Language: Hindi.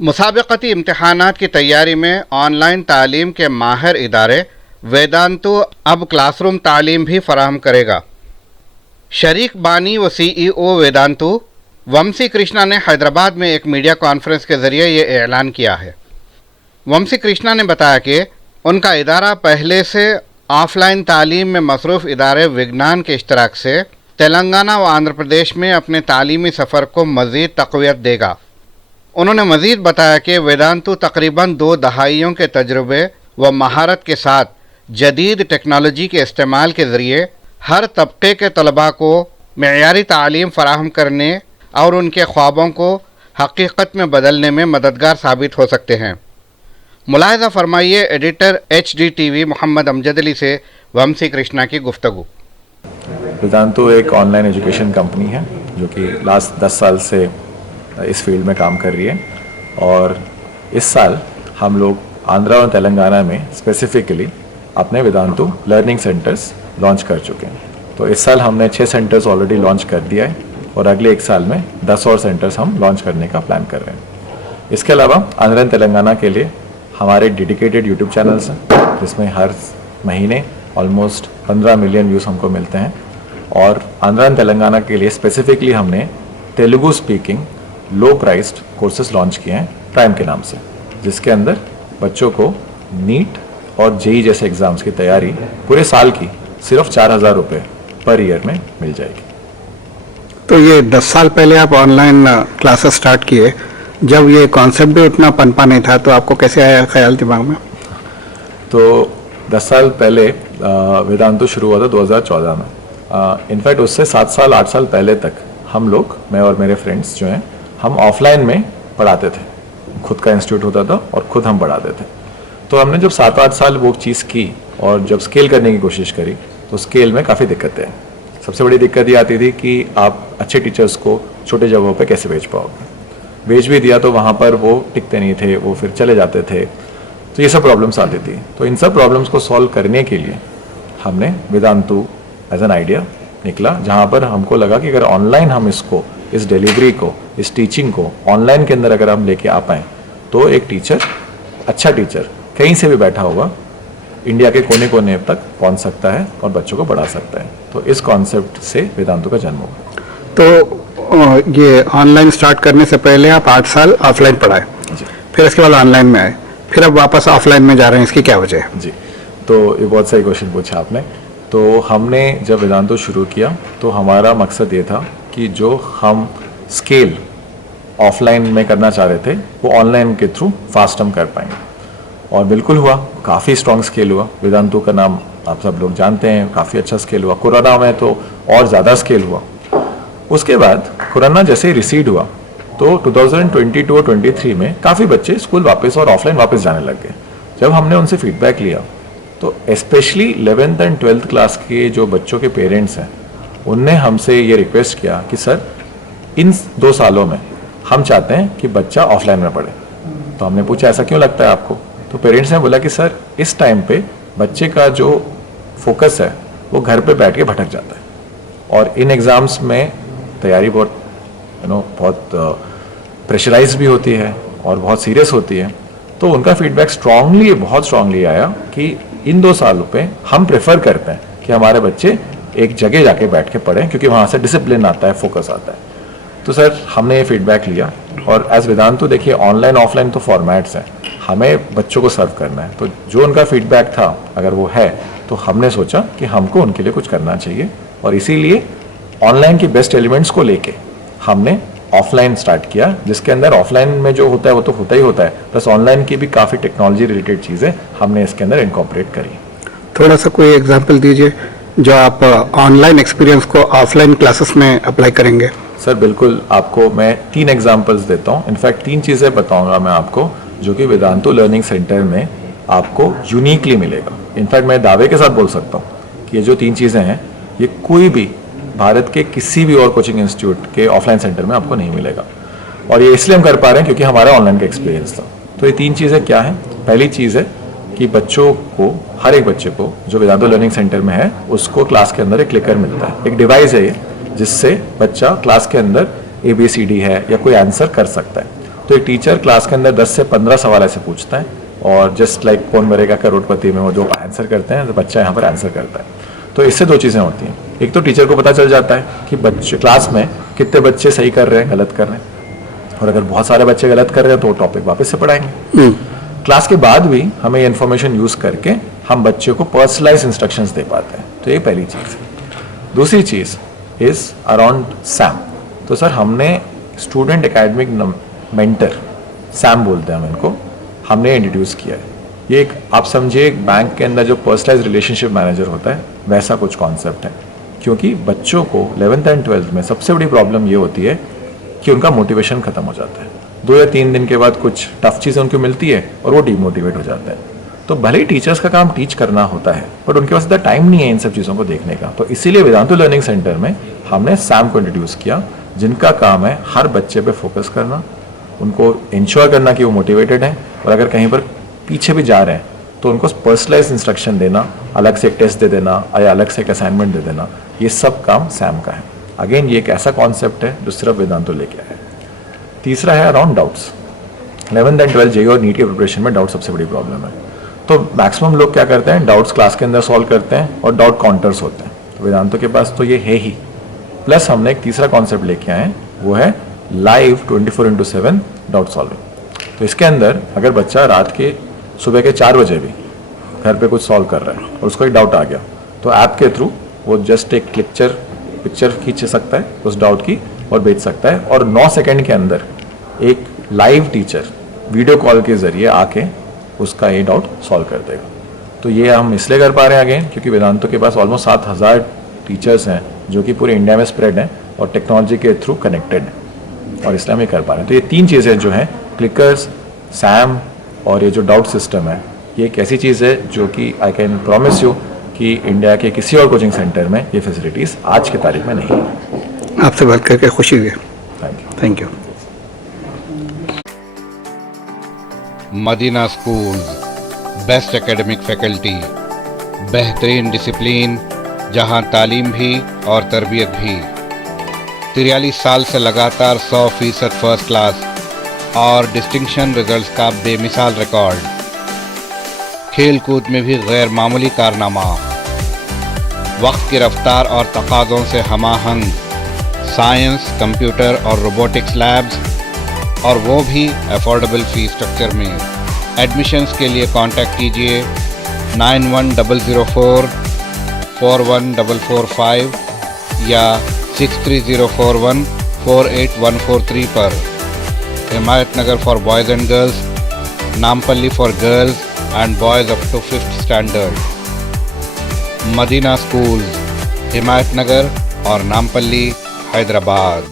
मुसाबक़ती इम्तहानात की तैयारी में ऑनलाइन तालीम के माहिर इदारे वेदांतु अब क्लासरूम तालीम भी फराहम करेगा। शरीक बानी व CEO वेदांतु वंशी कृष्णा ने हैदराबाद में एक मीडिया कॉन्फ्रेंस के ज़रिए ये ऐलान किया है। वंशी कृष्णा ने बताया कि उनका इदारा पहले से ऑफलाइन तालीम में मसरूफ़ इदारे विज्ञान के इश्तराक से तेलंगाना व आंध्र प्रदेश में अपने तालीमी सफ़र को मज़ीद तक़वियत देगा। उन्होंने मज़ीद बताया कि वेदांतु तकरीबन 2 दहाइयों के तजुर्बे व महारत के साथ जदीद टेक्नोलॉजी के इस्तेमाल के ज़रिए हर तबके के तलबा को मेयारी तालीम फराहम करने और उनके ख्वाबों को हकीकत में बदलने में मददगार साबित हो सकते हैं। मुलाहिज़ा फरमाइए एडिटर HDTV मोहम्मद अमजद अली से वंशी कृष्णा की गुफ्तगू। वेदांतु एक ऑनलाइन एजुकेशन कंपनी है जो कि लास्ट 10 साल से इस फील्ड में काम कर रही है और इस साल हम लोग आंध्रा और तेलंगाना में स्पेसिफिकली अपने वेदांतु लर्निंग सेंटर्स लॉन्च कर चुके हैं। तो इस साल हमने 6 सेंटर्स ऑलरेडी लॉन्च कर दिया है और अगले 1 साल में 10 और सेंटर्स हम लॉन्च करने का प्लान कर रहे हैं। इसके अलावा आंध्रा और तेलंगाना के लिए हमारे डेडिकेटेड यूट्यूब चैनल्स हैं जिसमें हर महीने ऑलमोस्ट 15 मिलियन व्यूज़ हमको मिलते हैं और आंध्रा और तेलंगाना के लिए स्पेसिफिकली हमने तेलुगु स्पीकिंग लो प्राइस्ड कोर्सेज लॉन्च किए हैं प्राइम के नाम से, जिसके अंदर बच्चों को नीट और JEE जैसे एग्ज़ाम्स की तैयारी पूरे साल की सिर्फ 4,000 रुपये पर ईयर में मिल जाएगी। तो ये 10 साल पहले आप ऑनलाइन क्लासेस स्टार्ट किए, जब ये कॉन्सेप्ट भी उतना पनपा नहीं था तो आपको कैसे आया ख्याल दिमाग में? तो 10 साल पहले वेदांतु शुरू हुआ था 2014 में। इनफैक्ट उससे 7 साल 8 साल पहले तक हम लोग, मैं और मेरे फ्रेंड्स जो हैं, हम ऑफलाइन में पढ़ाते थे। खुद का इंस्टीट्यूट होता था और खुद हम पढ़ाते थे। तो हमने जब 7-8 साल वो चीज़ की और जब स्केल करने की कोशिश करी तो स्केल में काफ़ी दिक्कतें हैं। सबसे बड़ी दिक्कत ये आती थी कि आप अच्छे टीचर्स को छोटे जगहों पे कैसे भेज पाओगे। भेज भी दिया तो वहाँ पर वो टिकते नहीं थे, वो फिर चले जाते थे। तो ये सब प्रॉब्लम्स आती थी। तो इन सब प्रॉब्लम्स को सॉल्व करने के लिए हमने वेदांतु एज एन आइडिया निकला, जहाँ पर हमको लगा कि अगर ऑनलाइन हम इसको, इस डिलीवरी को, इस टीचिंग को ऑनलाइन के अंदर अगर हम लेके आ पाएँ तो एक टीचर, अच्छा टीचर कहीं से भी बैठा हुआ इंडिया के कोने कोने तक पहुंच सकता है और बच्चों को पढ़ा सकता है। तो इस कॉन्सेप्ट से वेदांतु का जन्म हुआ। तो ये ऑनलाइन स्टार्ट करने से पहले आप 8 साल ऑफलाइन पढ़ाए, फिर इसके बाद ऑनलाइन में आए, फिर अब वापस ऑफलाइन में जा रहे हैं, इसकी क्या वजह है? जी, तो ये बहुत सही क्वेश्चन पूछा आपने। तो हमने जब वेदांतु शुरू किया तो हमारा मकसद ये था कि जो हम स्केल ऑफलाइन में करना चाह रहे थे वो ऑनलाइन के थ्रू फास्ट हम कर पाएंगे, और बिल्कुल हुआ। काफ़ी स्ट्रॉन्ग स्केल हुआ। वेदांतु का नाम आप सब लोग जानते हैं, काफ़ी अच्छा स्केल हुआ। कोरोना में तो और ज़्यादा स्केल हुआ। उसके बाद कोरोना जैसे ही रिसीड हुआ तो 2022 और 23 में काफ़ी बच्चे स्कूल वापस और ऑफलाइन वापस जाने लग गए। जब हमने उनसे फीडबैक लिया तो specially 11th and 12th class के जो बच्चों के पेरेंट्स हैं उनने हमसे ये रिक्वेस्ट किया कि सर इन 2 सालों में हम चाहते हैं कि बच्चा ऑफलाइन में पढ़े। तो हमने पूछा ऐसा क्यों लगता है आपको? तो पेरेंट्स ने बोला कि सर इस टाइम पे बच्चे का जो फोकस है वो घर पे बैठ के भटक जाता है और इन एग्ज़ाम्स में तैयारी बहुत प्रेशराइज भी होती है और बहुत सीरियस होती है। तो उनका फीडबैक बहुत स्ट्रांगली आया कि इन 2 सालों पे हम प्रेफर करते हैं कि हमारे बच्चे एक जगह जाके बैठ के पढ़ें, क्योंकि वहाँ से डिसिप्लिन आता है, फोकस आता है। तो सर हमने ये फीडबैक लिया और एज वेदांतु देखिए ऑनलाइन ऑफलाइन तो फॉर्मेट्स हैं, हमें बच्चों को सर्व करना है। तो जो उनका फीडबैक था अगर वो है तो हमने सोचा कि हमको उनके लिए कुछ करना चाहिए, और इसीलिए ऑनलाइन की बेस्ट एलिमेंट्स को लेके हमने ऑफलाइन स्टार्ट किया, जिसके अंदर ऑफलाइन में जो होता है वो तो होता ही होता है, प्लस ऑनलाइन की भी काफ़ी टेक्नोलॉजी रिलेटेड चीज़ें हमने इसके अंदर इनकॉर्पोरेट करी। थोड़ा सा कोई एग्जाम्पल दीजिए जो आप ऑनलाइन एक्सपीरियंस को ऑफलाइन क्लासेस में अप्लाई करेंगे। सर बिल्कुल, आपको मैं 3 एग्जाम्पल्स देता हूँ। इनफैक्ट 3 चीज़ें बताऊँगा मैं आपको जो कि वेदांतु लर्निंग सेंटर में आपको यूनिकली मिलेगा। इनफैक्ट मैं दावे के साथ बोल सकता हूँ कि ये जो 3 चीज़ें हैं ये कोई भी भारत के किसी भी और कोचिंग इंस्टीट्यूट के ऑफलाइन सेंटर में आपको नहीं मिलेगा, और ये इसलिए हम कर पा रहे हैं क्योंकि हमारा ऑनलाइन का एक्सपीरियंस था। तो ये 3 चीज़ें क्या हैं? पहली चीज़ है कि बच्चों को, हर एक बच्चे को जो वेदांतु लर्निंग सेंटर में है उसको क्लास के अंदर एक क्लिकर मिलता है, एक डिवाइस है ये, जिससे बच्चा क्लास के अंदर ABCD है या कोई आंसर कर सकता है। तो एक टीचर क्लास के अंदर 10 से 15 सवाल ऐसे पूछता है और जस्ट लाइक कौन मरेगा करोड़पति में वो जो आंसर करते हैं तो बच्चा यहाँ पर आंसर करता है। तो इससे दो चीज़ें होती हैं, एक तो टीचर को पता चल जाता है कि बच्चे क्लास में कितने बच्चे सही कर रहे हैं गलत कर रहे हैं, और अगर बहुत सारे बच्चे गलत कर रहे हैं तो वो टॉपिक वापस से पढ़ाएंगे। क्लास के बाद भी हमें ये इन्फॉर्मेशन यूज़ करके हम बच्चे को पर्सनलाइज इंस्ट्रक्शंस दे पाते हैं। तो ये पहली चीज़ है। दूसरी चीज़ इज़ अराउंड सैम। तो सर हमने स्टूडेंट एकेडमिक मेंटर सैम बोलते हैं हम इनको, हमने इंट्रोड्यूस किया है। ये एक आप समझिए एक बैंक के अंदर जो पर्सनलाइज रिलेशनशिप मैनेजर होता है वैसा कुछ कॉन्सेप्ट है, क्योंकि बच्चों को 11th एंड 12th में सबसे बड़ी प्रॉब्लम ये होती है कि उनका मोटिवेशन खत्म हो जाता है। 2 या 3 दिन के बाद कुछ टफ चीज़ें उनको मिलती है और वो डीमोटिवेट हो जाते हैं। तो भले ही टीचर्स का काम टीच करना होता है बट उनके पास इतना टाइम नहीं है इन सब चीज़ों को देखने का। तो इसीलिए वेदांतु लर्निंग सेंटर में हमने सैम को इंट्रोड्यूस किया, जिनका काम है हर बच्चे पे फोकस करना, उनको इंश्योर करना कि वो मोटिवेटेड हैं, और अगर कहीं पर पीछे भी जा रहे हैं तो उनको पर्सनलाइज इंस्ट्रक्शन देना, अलग से एक टेस्ट दे देना या अलग से एक असाइनमेंट दे देना, ये सब काम सैम का है। अगेन ये एक ऐसा कॉन्सेप्ट है जो सिर्फ वेदांतु लेके आया है। तीसरा है around doubts. 11th and 12th JEE और नीट के प्रिपरेशन में डाउट सबसे बड़ी प्रॉब्लम है। तो मैक्सिमम लोग क्या करते हैं, डाउट्स क्लास के अंदर सॉल्व करते हैं और डाउट काउंटर्स होते हैं। तो वेदांतु के पास तो ये है ही, प्लस हमने एक तीसरा कॉन्सेप्ट लेके आए हैं, वो है लाइव 24/7 डाउट सॉल्विंग। तो इसके अंदर अगर बच्चा रात के सुबह के 4 बजे भी घर पे कुछ सॉल्व कर रहा है और उसको एक डाउट आ गया, तो ऐप के थ्रू वो जस्ट एक पिक्चर खींच सकता है उस डाउट की और भेज सकता है, और 9 सेकंड के अंदर एक लाइव टीचर वीडियो कॉल के जरिए आके उसका ये डाउट सॉल्व कर देगा। तो ये हम इसलिए कर पा रहे हैं अगेन क्योंकि वेदांतु के पास ऑलमोस्ट 7000 टीचर्स हैं जो कि पूरे इंडिया में स्प्रेड हैं और टेक्नोलॉजी के थ्रू कनेक्टेड हैं, और इसलिए हम ये कर पा रहे हैं। तो ये 3 चीज़ें जो हैं, क्लिकर्स, सैम और ये जो डाउट सिस्टम है, ये एक ऐसी चीज़ है जो कि आई कैन प्रॉमिस यू कि इंडिया के किसी और कोचिंग सेंटर में ये फैसिलिटीज़ आज की तारीख में नहीं है। आपसे बात करके खुशी हुई। Thank you. Thank you. Madina school, best academic faculty, बेहतरीन डिसिप्लिन, जहां तालीम भी और तरबियत भी। 43 साल से लगातार 100% फर्स्ट क्लास और डिस्टिंक्शन रिजल्ट्स का बेमिसाल रिकॉर्ड। खेल कूद में भी गैर मामूली कारनामा। वक्त की रफ्तार और तकाज़ों से हमाहंग साइंस, कंप्यूटर और रोबोटिक्स लैब्स, और वो भी अफोर्डेबल फीस स्ट्रक्चर में। एडमिशन्स के लिए कांटेक्ट कीजिए 9100441445 या 6304148143 पर। Himayat Nagar for boys and girls, Nampally for girls and boys up to 5th standard. Madina school, Himayat Nagar और नामपल्ली, हैदराबाद।